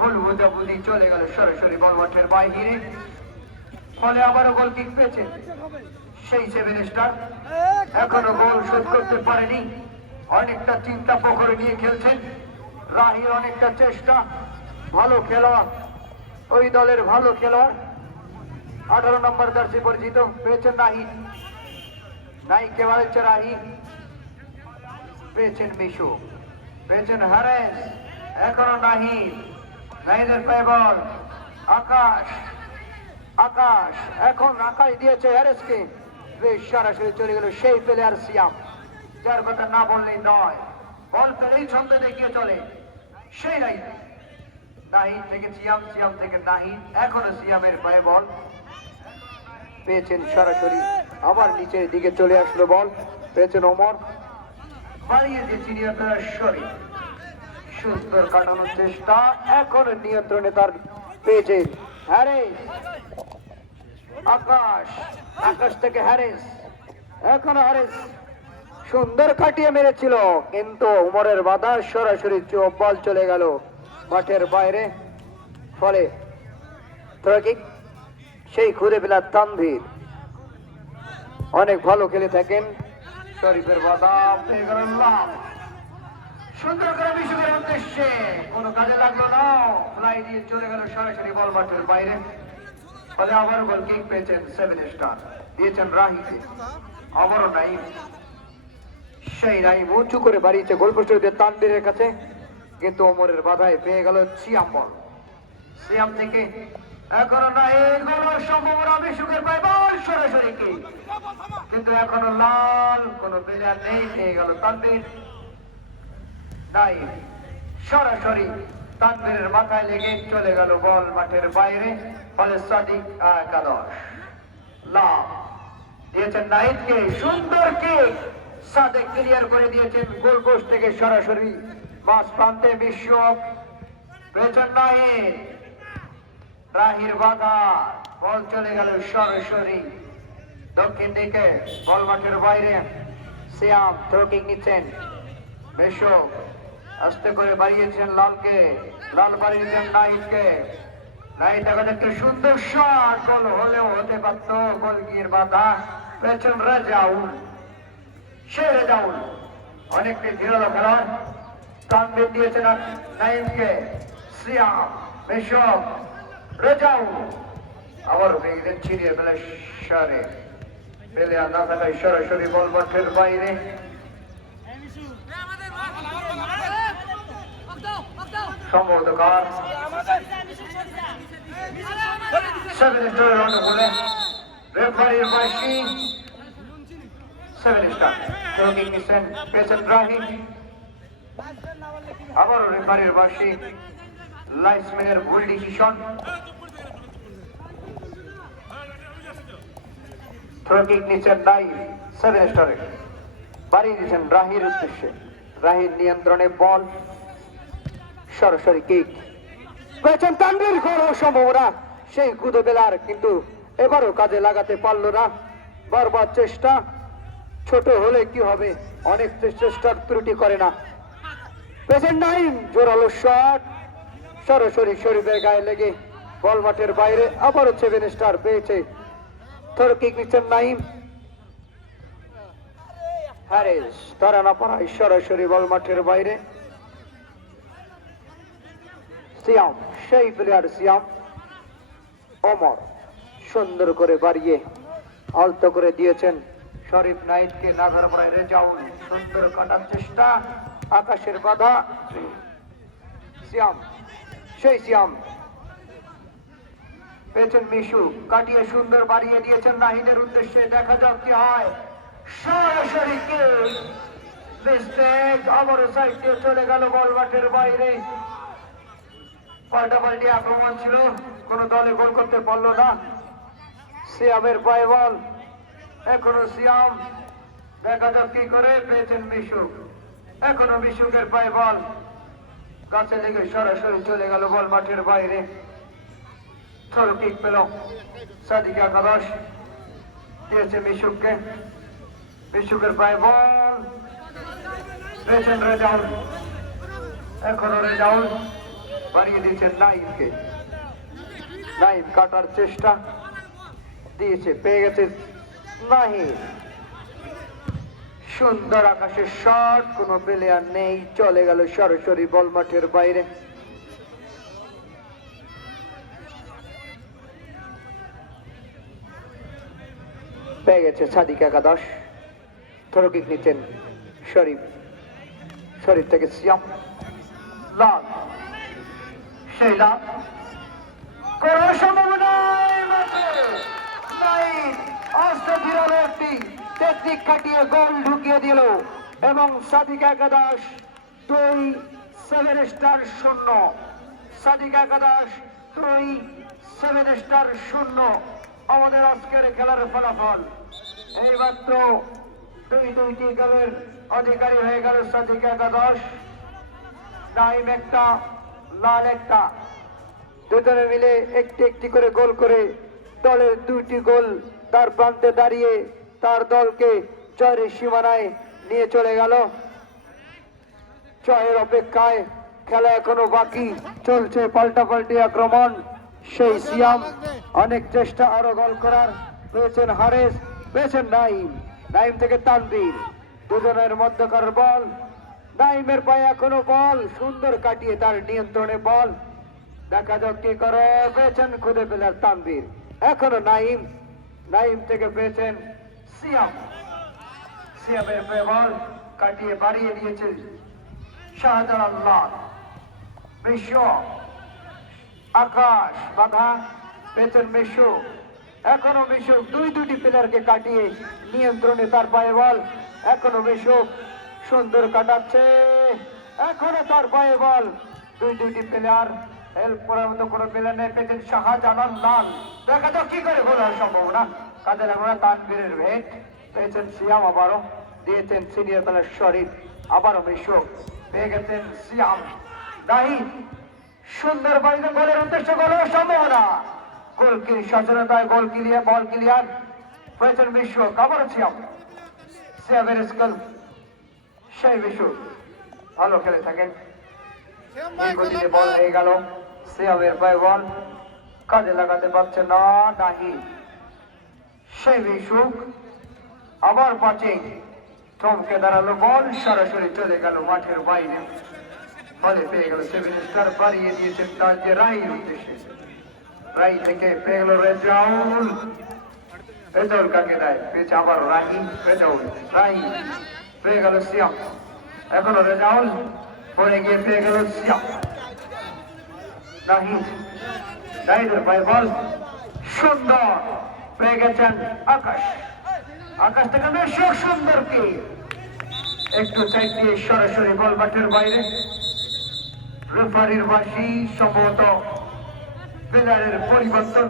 গোল বুঝাবুঝি চলে গেল সরাসরি বল মাঠের বাহিরে, ফলে আবারও গোল কিক পেয়েছেন সেই 7 স্টার, এখনো গোল শোধ করতে পারেনি, অনেকটা চিন্তা প্রখরে নিয়ে খেলছেন রাহির, অনেকটা চেষ্টা, ভালো খেলোয়াড়, ওই দলের ভালো খেলোয়াড়, 18 নম্বর জার্সি পরিচিত, পেয়েছেন নাহিদ, নাহিদকে বাড়াচ্ছে রাহি, পেয়েছেন মিশু, পেয়েছেন হারেস, এখনো নাহিদ, নাহিদের পায়ে বল, আকাশ, আকাশ, এখন আকাশ দিয়েছে হ্যারেসকে, বেশ সরাসরি চলে গেল সেই প্লেয়ার সিয়াম, যার কথা না বললেই নয়, বল পেলেই ছন্দ দেখিয়ে চলে সেই নাহিদ, নাহিদ থেকে সিয়াম, সিয়াম থেকে নাহিদ, এখনো সিয়ামের পায়ে বল, পেয়েছেন সরাসরি, আবার নিচের দিকে চলে আসলো বল, পেয়েছেন ওমর, বাড়িয়ে দিয়ে সিনিয়র প্লেয়ার শরীফ, সুন্দর কাটানোর চেষ্টা, এখনো নিয়ন্ত্রণে তার, পেয়েছে হ্যারেস, আকাশ, আকাশ থেকে হ্যারেস, এখনো হ্যারেস, সুন্দর কাটিয়ে মেরেছিল, কিন্তু উমরের বাধা, সরাসরি বল চলে গেল মাঠের বাইরে, ফলে থ্রো কিক সেই খুদে প্লেয়ার তানভীর, অনেক ভালো খেলে থাকেন, শরীফের বাধা, পেয়ে গেল লাভ, সুন্দর করে মিশুকের উদ্দেশ্যে, কোনো কাজে লাগলো না, ফ্লাই দিয়ে চলে গেল সরাসরি বল মাঠের বাইরে, ফলে আবার গোল কিক পেয়েছেন 7 স্টার, দিয়েছেন রাহিকে, আবারও নাহিদ, সেই নাহিদ উঁচু করে বাড়িয়েছে গোল পোস্টের তানভীরের কাছে, কিন্তু ওমরের বাধায় পেয়ে গেল সিয়াম বল, সিয়াম থেকে এখনো নাহিদ, গোল সম্ভাবনা, মিশুকের পায়ে বল সরাসরি কি, কিন্তু এখনো লাল, কোনো প্লেয়ার নেই, পেয়ে গেল তানভীর, নাহিদ সরাসরি তানভীরের মাথায় লেগে চলে গেল বল মাঠের বাইরে, ফলে সাদিক একাদশ, লাভ দিয়েছেন নাহিদকে, সুন্দর কিক, সাদেক ক্লিয়ার করে দিয়েছেন গোল পোস্ট থেকে সরাসরি মাঝ প্রান্তে, মিশুক পেয়েছেন নাহিদ, রাহির বাধা, বল চলে গেল সরাসরি দক্ষিণ দিকে, বল মাঠের বাইরে। সিয়াম থ্রো কিক নিচ্ছেন, মেশো আস্তে করে বাড়িয়েছেন লালকে, লাল বাড়িয়েছেন নাহিদকে, নাহিদ এখন একটা সুন্দর শট, গোল হলেও হতে পারত, গোলকির বাধা। পেয়েছেন রেজাউল, সে রেজাউল অনেকটাই ধিরালো খেলোয়াড়, তানভীর দিয়েছেন নাইমকে, সিয়াম, মেশো, রেজাউল আবার ভেঙে ছিড়িয়ে ফেলে সারে পেলে না থাকায় সরাসরি বল মাঠের বাইরে। সম্ভবত কার 7 স্টারের অনুকূলে রেফারির বাঁশি, 7 স্টার পেয়েছেন রাহিম, আবারও রেফারির বাঁশি, লাইসম্যানের ভুল ডিসিশন। থ্রো কিক নিচ্ছেন নাইম, 7 স্টারে বাড়িয়ে দিচ্ছেন রাহির উদ্দেশ্যে, রাহির নিয়ন্ত্রণে বল, সরাসরি কিক পেয়েছেন তানভীর, গোল সম্ভাবনা সেই খুদে বেলার, কিন্তু এবারও কাজে লাগাতে পারলো না, বারবার চেষ্টা, ছোট হলে কি হবে, অনেক চেষ্টার ত্রুটি করে না। পেয়েছেন নাইম, জোরালো শট, সরাসরি শরীফের গায়ে লেগে বল মাঠের বাইরে, আবারও 7 স্টার পেয়েছে। থ্রো কিক নিচ্ছেন নাইম, হ্যারিস ধরা না পারায় সরাসরি বল মাঠের বাইরে। সিয়াম, সেই প্লেয়ার সিয়াম, ওমর সুন্দর করে বাড়িয়ে আলতো করে দিয়েছেন শরীফ নাইটকে, নাগার পাড়ায় রেজাউল সুন্দর কাটার চেষ্টা, আকাশের বাধা। সিয়াম, সেই সিয়াম পেয়েছেন মিশু, কাটিয়ে সুন্দর বাড়িয়ে দিয়েছেন নাহিদের উদ্দেশ্যে, দেখা যাক কি হয়। সরাসরি মিস্টেক, আবারও সাইড দিয়ে চলে গেল বল মাঠের বাইরে। পাল্টাপাল্টি আক্রমণ ছিল, কোন দলে গোল করতে পারলো না। সিয়ামের পায়ে বল, এখনো সিয়াম, দেখা যাক কি করে। পেয়েছেন মিশুক, এখনো মিশুকের পায়ে বল, গাছে লেগে সরাসরি চলে গেল বল মাঠের বাইরে। থ্রো কিক পেল সাদিক একাদশ, দিয়েছে মিশুককে, মিশুকের পায়ে বল, পেয়েছেন রেজাউল, এখনো রেজাউল বানিয়ে দিচ্ছেন নাইমকে, নাইম কাটার চেষ্টা দিয়েছে, পেয়ে গেছে নাহিদ, সুন্দর আকাশের শট, কোনো প্লেয়ার নেই, চলে গেল সরাসরি বল মাঠের বাইরে। পেয়ে গেছে সাদিক একাদশ, থ্রো কিক নিচ্ছেন শরীফ, শরীফ থেকে সিয়াম, লাল, সেই লাল, কোনো সম্ভাবনা নাই, অস্ট্রেলিয়ার একটি টেকনিক কাটিয়ে গোল ঢুকিয়ে দিল, এবং সাদিক একাদশ 2, 7 স্টার 0, সাদিক একাদশ 2, 7 স্টার 0 আমাদের আজকের খেলার ফলাফল। এইবার তো 2-2টি গোলের অধিকারী হয়ে গেল সাদিক একাদশ, নাইম একটা, লাল একটা, দুজনে মিলে একটি একটি করে গোল করে দলের 2টি গোল তার প্রান্তে দাঁড়িয়ে তার দলকে জয়ের সীমানায় নিয়ে চলে গেল। জয়ের অপেক্ষায় খেলা এখনো বাকি, চলছে পাল্টাপাল্টি আক্রমণ, সেই সিয়াম অনেক চেষ্টা আরো গোল করার, পেয়েছেন হারেস, পেয়েছেন নাইম, নাইম থেকে তানভীর, দুজনের মধ্যকার বল, নাইমের পায়ে এখনো বল, সুন্দর কাটিয়ে তার নিয়ন্ত্রণে বল, দেখা যাক কি করে। পেয়েছেন খুদে প্লেয়ার তানভীর, এখনো নাইম, নাইম থেকে পেয়েছেন সিয়াম, সিয়ামের পায়ে বল কাটিয়ে বাড়িয়ে দিয়েছেন শাহজালাল, লাল, বিশ্ব, আকাশ বাধা, পেয়েছেন মিশু, এখনো মিশু, 2-2টি প্লেয়ারকে কাটিয়ে নিয়ন্ত্রণে তার পায়ে বল, এখনো মিশু সুন্দর কাটাচ্ছে, এখনো তার পায়ে বল, 2-2টি প্লেয়ার, হেল্প করার মতো কোনো প্লেয়ার নেই। পেয়েছেন শাহজালাল, লাল, দেখা যাক কি করে গোল হওয়ার সম্ভাবনা, কাজে লাগবে তানভীরের ভেট, পেয়েছেন সিয়াম, আবারও দিয়েছেন সিনিয়র প্লেয়ার শরীফ, আবারও মিশু, পেয়ে গেছেন সিয়াম, নাহিদ, সুন্দর বাইরে গোলের উদ্দেশ্য গোলের সম্ভাবনা গোলকির সচেতনতায় গোল ক্লিয়ার বল ক্লিয়ার হয়েছেন বিশ্ব কাবার সিয়াবের স্কুল সেই বিশ্ব ভালো খেলে থাকেন এই গতিতে বল হয়ে গেল সিয়াবের পায়ে বল কাজে লাগাতে পারছে না নাহি সেই বিশ্ব আবার পাঁচে থমকে দাঁড়ালো বল সরাসরি চলে গেল মাঠের বাইরে ফলে পেয়ে গেল 7 স্টার বাড়িয়ে দিয়েছেন তার যে রাইয়ের উদ্দেশ্যে রাই থেকে পেয়ে গেল রেজাউল রেজাউল কাকে দেয় পেয়েছে আবার রাহি রেজাউল রাই পেয়ে গেল সিয়াম এখনো রেজাউল পরে গিয়ে পেয়ে গেল সিয়াম রাহি রাইদের পায়ে বল সুন্দর পেয়ে গেছেন আকাশ আকাশ থেকে বেশক সুন্দরকে একটু চাইতে সরাসরি বল মাঠের বাইরে রেফারির বাসি সম্ভবত প্লেয়ারের পরিবর্তন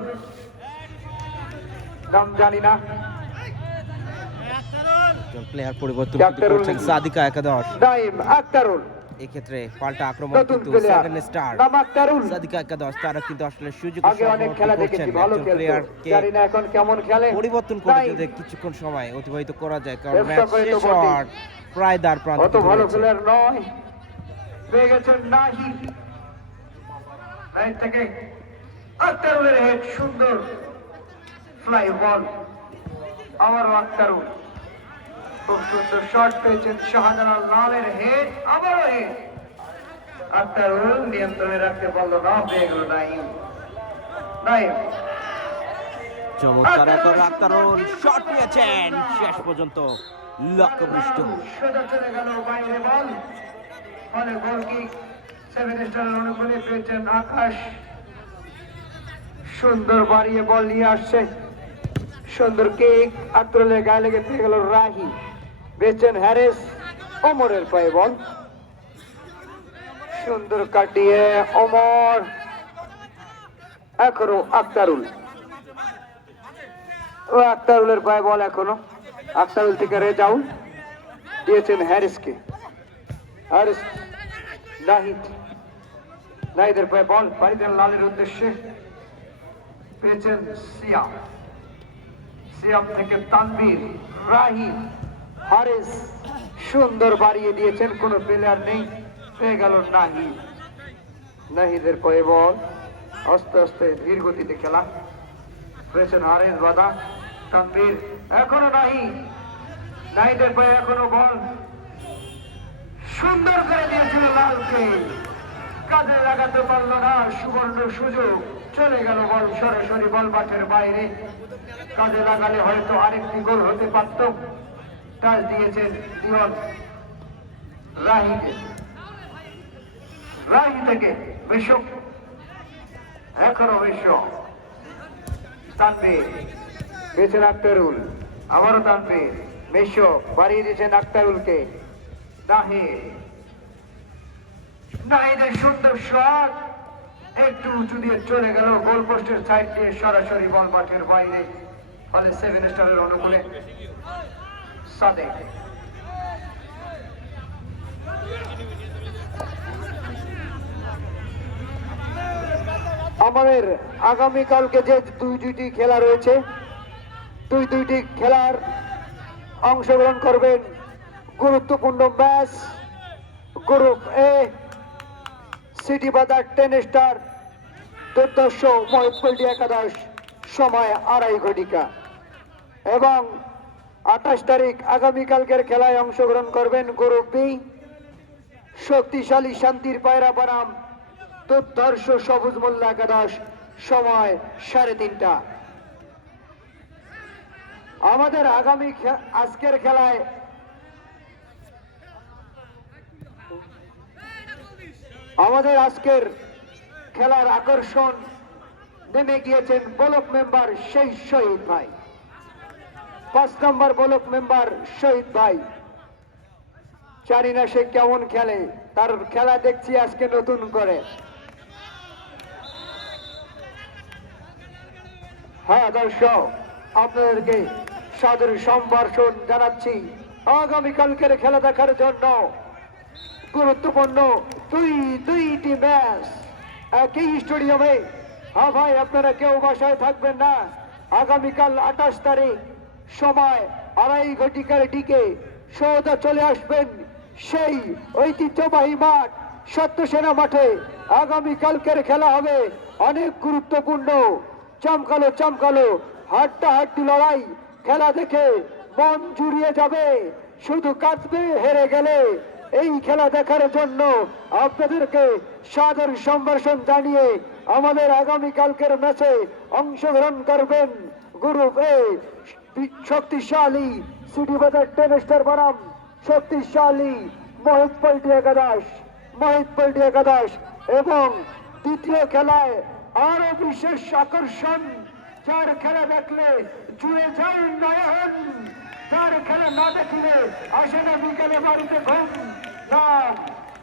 নাম জানি না প্লেয়ার পরিবর্তন আক্তারুল করছেন সাদিকা একাদশ নাইম আক্তারুল এক্ষেত্রে পাল্টা আক্রমণ নতুন কিন্তু প্লেয়ার 7 স্টার নাম আক্তারুল সাদিকা একাদশ তারা কিন্তু আসলে সুযোগ আগে অনেক খেলা দেখেছি ভালো খেলতো জানি না এখন কেমন খেলে পরিবর্তন করে নাইম, যদি কিছুক্ষণ সময় অতিবাহিত করা যায় কারণ ব্যবসা ম্যাচ করে তো শেষ বটেই। হওয়ার প্রায় দ্বার প্রান্তে অত ভালো রয়েছে। প্লেয়ার নয় পেয়ে গেছেন নাহি রাইট থেকে আক্তারুলের হেড সুন্দর ফ্লাই বল আবারও আক্তারুল খুব সুন্দর শট পেয়েছেন শাহজালাল লালের হেড আবারও হেড আক্তারুল নিয়ন্ত্রণে রাখতে পারল না পেয়ে গেল নাইম নাইম চমৎকার এখন আক্তারুল শট নিয়েছেন শেষ পর্যন্ত লক্ষ্যভ্রষ্ট সোজা চলে গেল বাইরে বল ফলে গোল কিক 7 স্টারের অনুকূলে পেয়েছেন আকাশ সুন্দর বাড়িয়ে বল নিয়ে আসছে সুন্দর কিক আক্তারুলের গায়ে লেগে পেয়ে গেল রাহি পেয়েছেন হ্যারিস ওমরের পায়ে বল সুন্দর কাটিয়ে ওমর এখনো আক্তারুল ও আক্তারুলের পায়ে বল এখনো আক্তারুল থেকে রেজাউল দিয়েছেন হ্যারিসকে হ্যারিস নাহিদ নাহিদের পায়ে বল বাড়িতে লালের উদ্দেশ্যে পেয়েছেন সিয়াম সিয়াম থেকে তানভীর রাহি হারিস সুন্দর বাড়িয়ে দিয়েছেন কোনো প্লেয়ার নেই পেয়ে গেল নাহিদ নাহিদের পায়ে বল আস্তে আস্তে ধীর গতিতে খেলা পেয়েছেন হারিস বাদা তানভীর এখনো নাহিদের পায়ে এখনো বল সুন্দর করে দিয়েছিল লালকে কাজে লাগাতে পারল না সুবর্ণ সুযোগ চলে গেল বল সরাসরি বল মাঠের বাইরে কাজে লাগালে হয়তো আরেকটি গোল হতে পারত টাচ দিয়েছেন জীবন রাহিকে রাহি থেকে বিশ্ব এখনো বিশ্ব তানভীর পেয়েছেন আক্তারুল আবারও তানভীর বিশ্ব বাড়িয়ে দিয়েছেন আক্তারুলকে নাহিদের সুন্দর শট একটু উঁচু দিয়ে চলে গেল গোল পোস্টের সাইড দিয়ে সরাসরি বল মাঠের বাইরে ফলে 7 স্টারের অনুকূলে সাদেক আমাদের আগামীকালকে যে দুইটি খেলা রয়েছে দুইটি খেলার অংশগ্রহণ করবেন গুরুত্বপূর্ণ ম্যাচ গ্রুপ এ সিটি বাজার 10 স্টার দুর্দর্শ মহিতপল্লী একাদশ সময় 2:30 ঘটিকা এবং 28 তারিখ আগামীকালকের খেলায় অংশগ্রহণ করবেন গ্রুপ বি শক্তিশালী শান্তির পায়রা বারাম দুর্ধর্ষ সবুজ মোল্লা একাদশ সময় 3:30 আমাদের আজকের খেলায় আমাদের আজকের খেলার আকর্ষণ নেমে গিয়েছেন ব্লক মেম্বার সেই শহীদ ভাই 5 নম্বর ব্লক মেম্বার শহীদ ভাই জানি না সে কেমন খেলে তার খেলা দেখছি আজকে নতুন করে হ্যাঁ দর্শক আপনাদেরকে সাদর সম্ভাষণ জানাচ্ছি আগামীকালকের খেলা দেখার জন্য গুরুত্বপূর্ণ দুইটি ম্যাচ একই স্টেডিয়ামে। হ্যাঁ ভাই, আপনারা কেউ বাসায় থাকবেন না। আগামীকাল 28 তারিখ সময় 2:30 ঘটিকার দিকে সৌদা চলে আসবেন সেই ঐতিহ্যবাহী মাঠ সত্য সেনা মাঠে। আগামীকালকের খেলা হবে অনেক গুরুত্বপূর্ণ, চমকালো চমকালো হাড্ডাহাড্ডি লড়াই। খেলা দেখে মন জুড়িয়ে যাবে, শুধু কাঁদবে হেরে গেলে। এই খেলা দেখার জন্য আপনাদেরকে সাদর সম্ভাষণ জানিয়ে আমাদের আগামীকালকের ম্যাচে অংশগ্রহণ করবেন গ্রুপ এ শক্তিশালী সিটি বাজার টেনিস স্টার বনাম শক্তিশালী মোহিত পল্টি একাদশ এবং দ্বিতীয় খেলায় আরো বিশেষ আকর্ষণ, যার খেলা দেখলে জুড়ে যায় নয়ন, যার খেলা না দেখিলে আসে না বিকালে বাড়িতে ঘুম। না,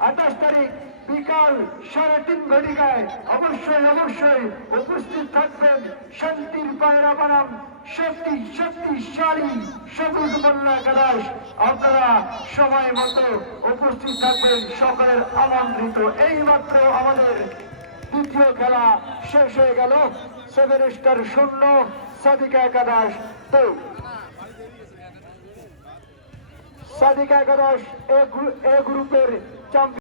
28 তারিখ বিকাল 3:30 ঘটিকায় অবশ্যই উপস্থিত থাকবেন শান্তির পায়রা বানাম শক্তিশালী সবুজ বন্যা একাদশ। আপনারা সময় মতো উপস্থিত থাকবেন, সকলের আমন্ত্রিত। এই মাত্র আমাদের দ্বিতীয় খেলা শেষ হয়ে গেল। 7 স্টার 0, সাদিকা একাদশ 2। সাদিকা একাদশ এ গ্রুপের চ্যাম্পিয়ন।